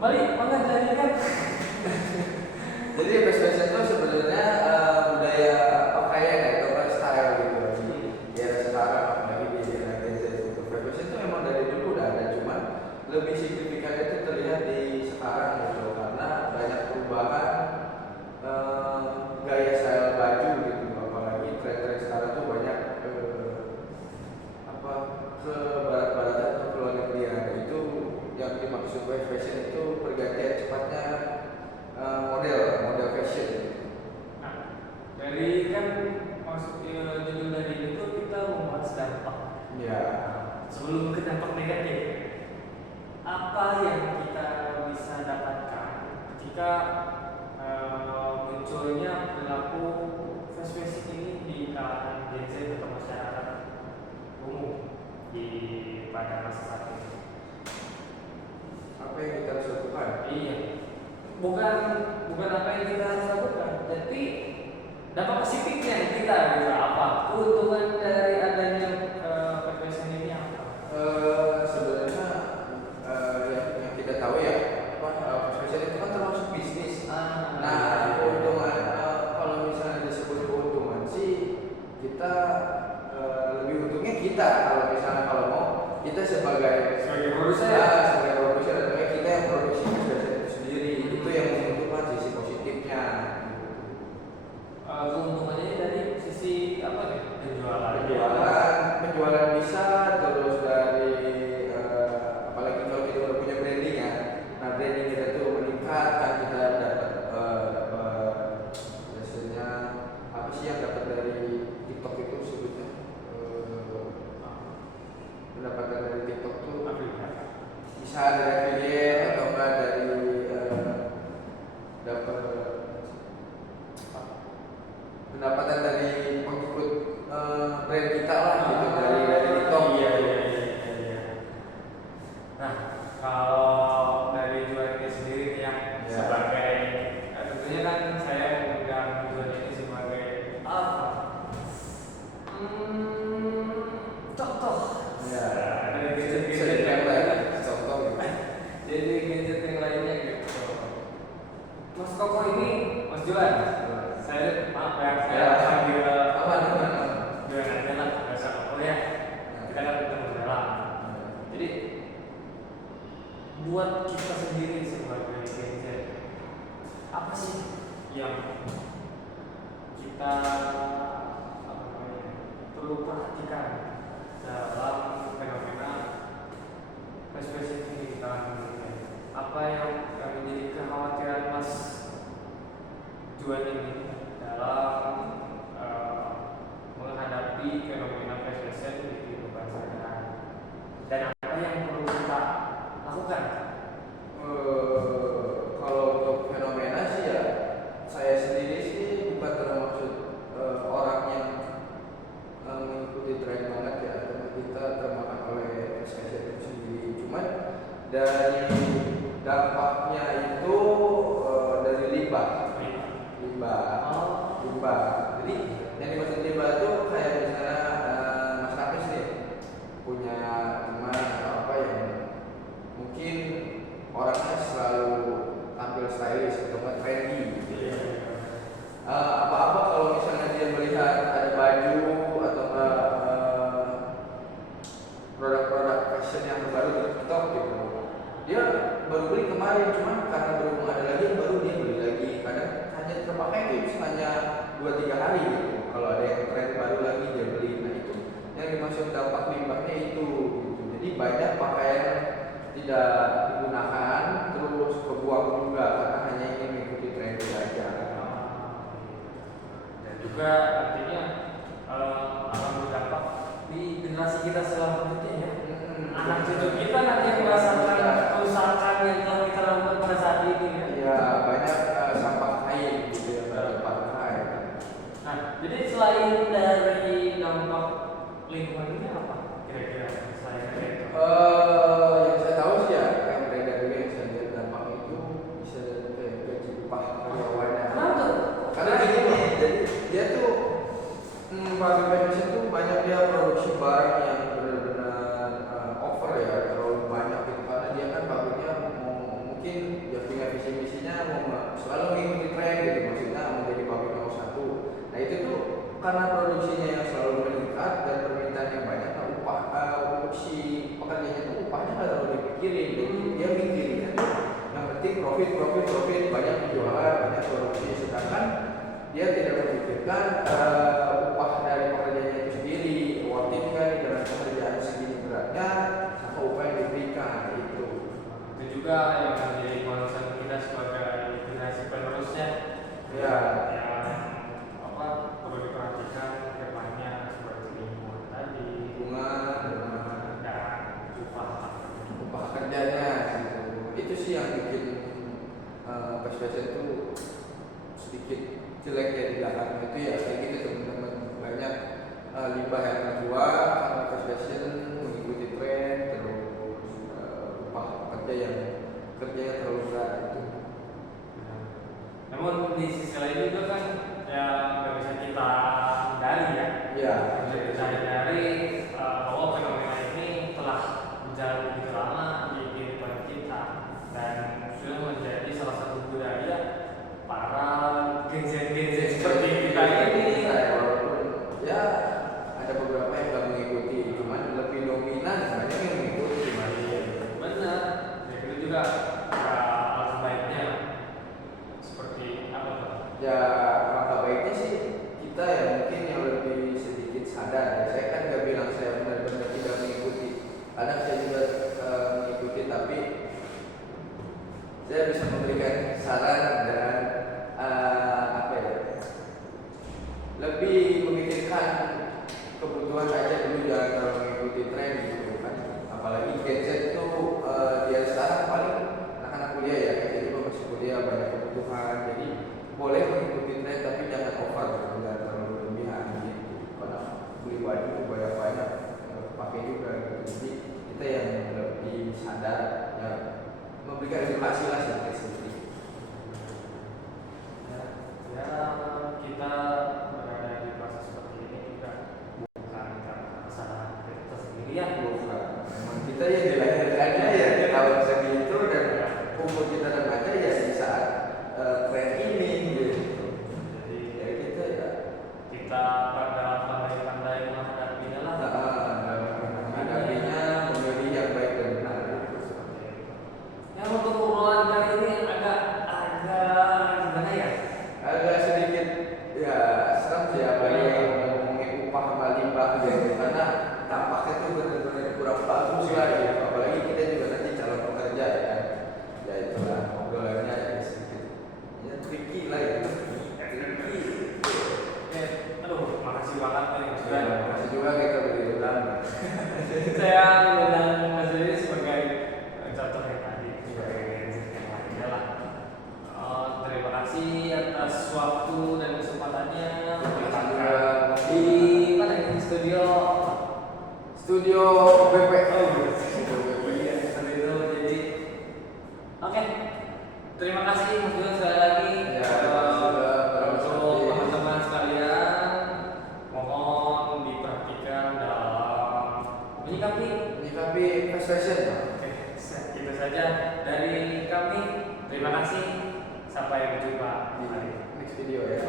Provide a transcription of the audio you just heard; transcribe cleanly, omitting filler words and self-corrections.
Kembali, mangga dilanjutkan. Jadi fast fashion itu sebenarnya budaya pakaian ya, atau style gitu di era sekarang, apalagi di era Gen Z itu. Fast fashion itu memang dari dulu udah ada, cuman lebih signifikan itu terlihat di sekarang gitu, karena banyak perubahan gaya style baju gitu, apalagi tren-tren sekarang tuh banyak apa ke barat-baratan atau ke luar negeri ya. Itu yang dimaksud fast fashion itu pergantian cepatnya model fashion. Nah, dari kan maksudnya judul dari itu kita membahas dampak. Ya. Sebelum ke dampak negatif, apa yang kita bisa dapatkan ketika munculnya perilaku fast fashion ini di kalangan Gen Z atau masyarakat umum di pada masa saat ini? Apa yang kita harus lakukan? Iya, bukan apa yang kita harus lakukan, tapi dampak positifnya kita gitu. Apa keuntungan dari adanya fast fashion ini apa? Sebenarnya yang kita tahu ya, fast fashion itu kan termasuk bisnis. Nah, keuntungan kalau misalnya disebut keuntungan sih, kita lebih untungnya kita kalau mau kita sebagai produsen. sebagai produsen, atau kita yang produksi fast fashion itu sendiri, itu yang menguntungkan sisi positifnya. Keuntungannya dari sisi apa nih? Penjualan bisa, terus dari apalagi kalau kita udah punya branding ya. Nah, branding kita tuh meningkat, kan kita dapat biasanya apa sih yang dapat dari TikTok itu sebutnya, pendapatan dari TikTok tuh bisa dari affiliate atau enggak dari dapat pendapatan dari pengikut brand kita lah gitu, dari TikTok. Iya. Nah, kalau dari jualannya sendiri yang sebagai tentunya kan saya memegang jualan ini sebagai apa? Contoh. Ya, Dari gadget yang lain, lain. contoh gitu. Jadi gadget yang lainnya gitu. Mas Koko ini Mas Juan. Saya maaf ya, saya panggil aman. Juan aja lah, bahasa Koko ya. Kita kan ketemu dalam. Jadi buat kita sendiri sebagai Gen Z, apa sih yang kita perlu perhatikan dalam fenomena fast fashion ini di kalangan Gen Z? Apa yang menjadi kekhawatiran Mas Juan ini dalam menghadapi fenomena fast fashion di kehidupan sehari-hari, dan apa yang perlu kita lakukan? Kalau untuk fenomena sih ya, saya sendiri sih bukan termaksud orang yang mengikuti tren banget ya, karena kita termakan oleh fast fashion itu sendiri. Cuman dari dampaknya itu dari limbah. Jadi yang dimaksud limbah itu kayak misalnya Mas Hafiz nih punya teman atau apa yang mungkin orangnya selalu tampil stylish atau trendy gitu ya. Apa-apa kalau misalnya dia melihat ada baju atau produk-produk fashion yang baru di TikTok gitu, dia baru beli kemarin, cuman karena berhubung ada lagi yang baru dia beli lagi. Kadang hanya terpakai itu hanya 2-3 hari gitu. Kalau ada yang tren baru lagi dia beli. Nah, itu yang dimaksud dampak limbahnya itu gitu. Jadi banyak pakaian tidak digunakan terus kebuang juga karena hanya ingin mengikuti tren itu aja. Dan juga artinya akan berdampak di generasi kita selanjutnya ya. Anak cucu kita nanti yang merasakan kerusakan yang telah kita lakukan pada saat ini ya. Ya, banyak sampah kain gitu ya, sampah kain. Nah, jadi selain dari dampak lingkungan ini apa kira-kira selain dari itu? Yang saya tahu sih ya, yang beredar juga yang saya lihat dampak itu bisa kayak gaji upah karyawannya. Kenapa? Karena gini, jadi dia tuh pabrik fashion tuh banyak dia produksi barang yang benar-benar over ya, terlalu banyak gitu, karena dia kan pabriknya mungkin mau selalu mengikuti tren gitu, maksudnya mau jadi pabrik nomor satu. Nah itu tuh karena produksinya yang selalu meningkat dan permintaan yang banyak, nah si pekerjanya tuh upahnya nggak terlalu dipikirin, jadi dia mikirinnya tuh yang penting profit, banyak penjualan, banyak produksi, sedangkan dia tidak memikirkan upah dari pekerjaannya itu sendiri, worth it kan dengan pekerjaan segini beratnya sama upah yang diberikan itu. Itu juga yang menjadi concern kita sebagai generasi penerusnya. Ya, Yang apa perlu diperhatikan depannya seperti lingkungan tadi, lingkungan dan upah kerjanya gitu. Itu sih yang bikin fast fashion itu sedikit jelek ya di belakangnya itu ya kayak gitu teman-teman, banyak limbah yang terbuang karena fast fashion mengikuti tren, terus upah kerja yang kerjanya terlalu berat itu. Namun di sisi lain juga kan ya nggak bisa kita hindari ya. Ya, Nggak bisa kita hindari bahwa fenomena ini telah berjalan begitu lama di kehidupan kita dan sudah menjadi salah satu budaya para Gen Z seperti kita ini. Walaupun ya ada beberapa yang nggak mengikuti, cuman lebih dominan banyak yang mengikuti masih. Benar. Dan itu juga ya, alangkah baiknya seperti apa tuh? Ya langkah baiknya sih kita ya mungkin yang lebih sedikit sadar ya. Saya kan nggak bilang saya benar-benar tidak mengikuti, kadang saya juga mengikuti, tapi saya bisa memberikan saran dan apa ya, lebih memikirkan kebutuhan aja dulu, jangan terlalu mengikuti tren gitu kan. Apalagi Gen Z itu dia sekarang paling anak-anak kuliah ya, jadi juga masih kuliah banyak kebutuhan, jadi boleh mengikuti tren tapi jangan over, jangan terlalu berlebihan gitu. Karena beli baju banyak pakai juga gitu. Jadi kita yang lebih sadar ya, memberikan edukasi lah sedikit. Ya kita berada di masa seperti ini juga bukan karena kesalahan kita sendiri ya. Memang kita ya dilahirkannya ya di tahun segitu dan umur kita remaja ya di saat tren ini gitu. Jadi Ya kita ya kita pada pandai-pandai menghadapinya lah. menghadapinya, memilih yang baik dan benar. Yang untuk obrolan kali ini agak gimana ya? Agak sedikit ya serem sih apalagi ngomongin upah sama limbah gitu, karena dampaknya tuh benar-benar kurang bagus lah gitu. Apalagi kita juga nanti calon pekerja ya kan. Ya itulah obrolannya ya sedikit ya tricky lah ya. Aduh, makasih banget nih Mas Ya, Bran. masih juga kita berdiundang. Saya mengundang Mas ini sebagai contoh yang tadi sebagai yang lainnya lah. Terima kasih atas waktu dan kesempatannya. Makasih juga. Di mana ini studio? Studio BP. Iya, seperti itu. Jadi, oke. Terima kasih Mas Bran sekali lagi. Ya, terima kasih juga. Untuk teman-teman sekalian, mohon diperhatikan dalam menyikapi fast fashion. Oke, itu saja dari kami. Terima kasih. Sampai berjumpa Di di next video ya.